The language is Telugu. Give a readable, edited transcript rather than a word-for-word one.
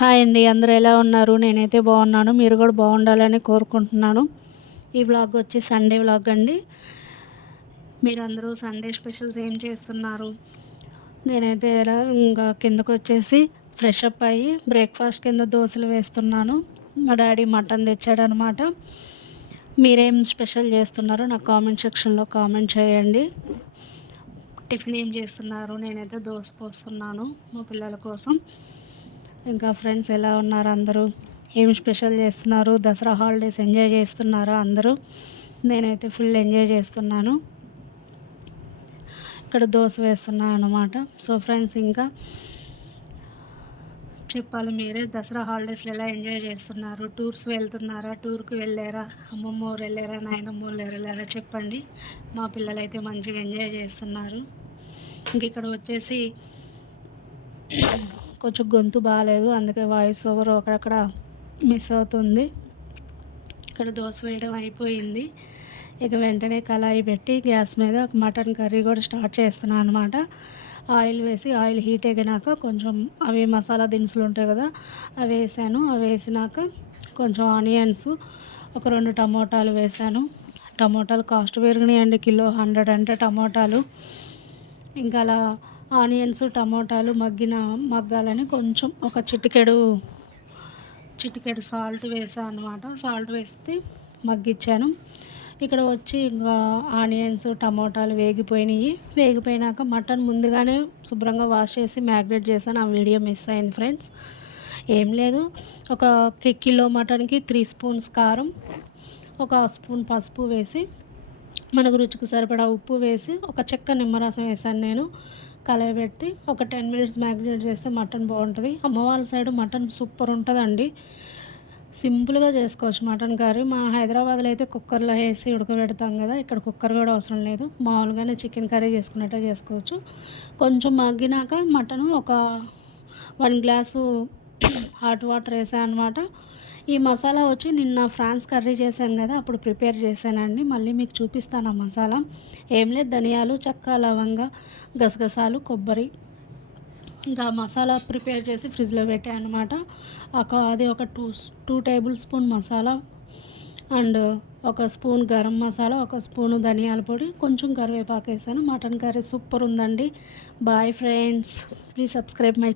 హాయ్ అండి, అందరూ ఎలా ఉన్నారు? నేనైతే బాగున్నాను. మీరు కూడా బాగుండాలని కోరుకుంటున్నాను. ఈ వ్లాగ్ వచ్చి సండే వ్లాగ్ అండి. మీరందరూ సండే స్పెషల్స్ ఏం చేస్తున్నారు? నేనైతే ఇంకా కిందకు వచ్చేసి ఫ్రెష్ అప్ అయ్యి బ్రేక్ఫాస్ట్ కింద దోశలు వేస్తున్నాను. మా డాడీ మటన్ తెచ్చాడనమాట. మీరేం స్పెషల్ చేస్తున్నారో నాకు కామెంట్ సెక్షన్లో కామెంట్ చేయండి. టిఫిన్ ఏం చేస్తున్నారు? నేనైతే దోశ పోస్తున్నాను మా పిల్లల కోసం. ఇంకా ఫ్రెండ్స్ ఎలా ఉన్నారు? అందరూ ఏం స్పెషల్ చేస్తున్నారు? దసరా హాలిడేస్ ఎంజాయ్ చేస్తున్నారా అందరూ? నేనైతే ఫుల్ ఎంజాయ్ చేస్తున్నాను. ఇక్కడ దోశ వేస్తున్నాను అన్నమాట. సో ఫ్రెండ్స్, ఇంకా చెప్పాలి మీరే. దసరా హాలిడేస్లో ఎలా ఎంజాయ్ చేస్తున్నారు? టూర్స్ వెళ్తున్నారా? టూర్కి వెళ్ళారా? అమ్మమ్మ ఊరు వెళ్ళారా? నాయనమ్మ ఊరు వెళ్ళారా? చెప్పండి. మా పిల్లలు అయితే మంచిగా ఎంజాయ్ చేస్తున్నారు. ఇంక ఇక్కడ వచ్చేసి కొంచెం గొంతు బాగాలేదు, అందుకే వాయిస్ ఓవర్ అక్కడక్కడ మిస్ అవుతుంది. ఇక్కడ దోశ వేయడం అయిపోయింది. ఇక వెంటనే కళాయి పెట్టి గ్యాస్ మీద ఒక మటన్ కర్రీ కూడా స్టార్ట్ చేస్తున్నాను అనమాట. ఆయిల్ వేసి ఆయిల్ హీట్ ఎగినాక కొంచెం అవి మసాలా దినుసులు ఉంటాయి కదా, అవి వేసాను. అవి వేసినాక కొంచెం ఆనియన్స్, ఒక 2 టమోటాలు వేసాను. టమోటాలు కాస్ట్ పెరిగినాయండి, కిలో 100 అంటే టమోటాలు. ఇంకా అలా ఆనియన్స్ టమోటాలు మగ్గాలని కొంచెం ఒక చిటికెడు సాల్ట్ వేసాను అనమాట. సాల్ట్ వేస్తే మగ్గిచ్చాను. ఇక్కడ వచ్చి ఇంకా ఆనియన్స్ టమోటాలు వేగిపోయినాక మటన్ ముందుగానే శుభ్రంగా వాష్ చేసి మ్యాగ్నేట్ చేశాను. ఆ వీడియో మిస్ అయింది ఫ్రెండ్స్. ఏం లేదు, ఒక కిలో మటన్కి 3 స్పూన్స్ కారం, ఒక స్పూన్ పసుపు వేసి, మనకు రుచికి సరిపడా ఉప్పు వేసి, ఒక చెక్క నిమ్మరసం వేసాను నేను. కలయబెట్టి ఒక 10 మినిట్స్ మ్యాగ్నేట్ చేస్తే మటన్ బాగుంటుంది. అమ్మ వాళ్ళ సైడ్ మటన్ సూపర్ ఉంటుందండి. సింపుల్గా చేసుకోవచ్చు మటన్ కర్రీ. మా హైదరాబాద్లో అయితే కుక్కర్లో వేసి ఉడకబెడతాం కదా, ఇక్కడ కుక్కర్ కూడా అవసరం లేదు. మామూలుగానే చికెన్ కర్రీ చేసుకున్నట్టే చేసుకోవచ్చు. కొంచెం మగ్గినాక మటను ఒక 1 గ్లాసు హాట్ వాటర్ వేసాను అనమాట. ఈ మసాలా వచ్చి నిన్న ఫ్రాన్స్ కర్రీ చేశాను కదా, అప్పుడు ప్రిపేర్ చేశానండి. మళ్ళీ మీకు చూపిస్తాను ఆ మసాలా. ఏం లేదు, ధనియాలు, చెక్క, లవంగ, గసగసాలు, కొబ్బరి, ఇంకా మసాలా ప్రిపేర్ చేసి ఫ్రిడ్జ్లో పెట్టాను అనమాట. అది ఒక 2 టేబుల్ స్పూన్ మసాలా అండ్ ఒక స్పూన్ గరం మసాలా, ఒక స్పూను ధనియాల పొడి, కొంచెం కరివేపాకు వేసాను. మటన్ కర్రీ సూపర్ ఉందండి. Bye friends, please subscribe my